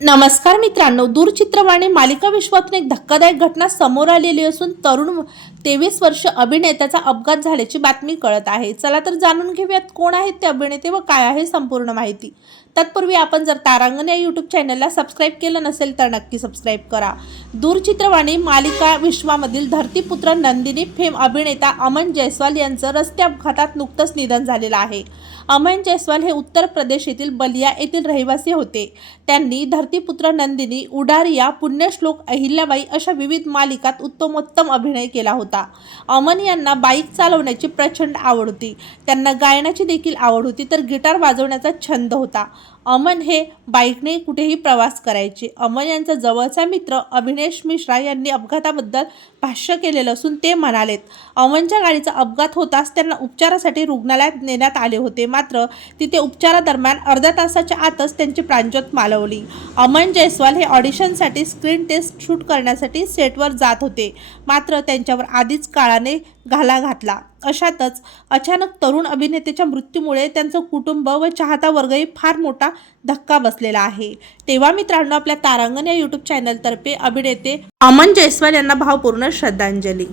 नमस्कार मित्रांनो दूरचित्रवाणी मालिका विश्वातून एक धक्कादायक घटना समोर आलेली असून तरुण तेवीस वर्ष अभिनेत्याचा अपघात झाल्याची बातमी कळत आहे. चला तर जाणून घेऊयात कोण आहेत ते अभिनेते व काय आहे संपूर्ण माहिती. तत्पूर्वी आपण जर तारांगण या यूट्यूब चॅनलला सबस्क्राईब केलं नसेल तर नक्की सबस्क्राईब करा. दूरचित्रवाणी मालिका विश्वामधील धरतीपुत्र नंदिनी फेम अभिनेता अमन जयस्वाल यांचं रस्ते अपघातात नुकतंच निधन झालेलं आहे. अमन जयस्वाल हे उत्तर प्रदेश येथील बलिया येथील रहिवासी होते. त्यांनी धरतीपुत्र नंदिनी उडारिया पुण्यश्लोक अहिल्याबाई अशा विविध मालिकात उत्तमोत्तम अभिनय केला होता. अमन यांना बाईक चालवण्याची प्रचंड आवड होती. त्यांना गायनाची देखील आवड होती तर गिटार वाजवण्याचा छंद होता. अमन हे बाईकने कुठेही प्रवास करायचे. अमन यांचा जवळचा मित्र अभिनेश मिश्रा यांनी अपघाताबद्दल भाष्य केलेलं असून ते म्हणालेत अमनच्या गाडीचा अपघात होताच त्यांना उपचारासाठी रुग्णालयात नेण्यात आले होते. मात्र तिथे उपचारादरम्यान अर्ध्या तासाच्या आतच त्यांची प्राणज्योत मालवली. अमन जयस्वाल हे ऑडिशनसाठी स्क्रीन टेस्ट शूट करण्यासाठी सेटवर जात होते. मात्र त्यांच्यावर आधीच काळाने घाला घातला. अशातच अचानक तरुण अभिनेत्याच्या मृत्यूमुळे त्यांचं कुटुंब व चाहता वर्गही फार मोठा धक्का बसलेला आहे. तेव्हा मित्रांनो आपल्या तारांगण या यूट्यूब चॅनलतर्फे अभिनेते अमन जयस्वाल यांना भावपूर्ण श्रद्धांजली.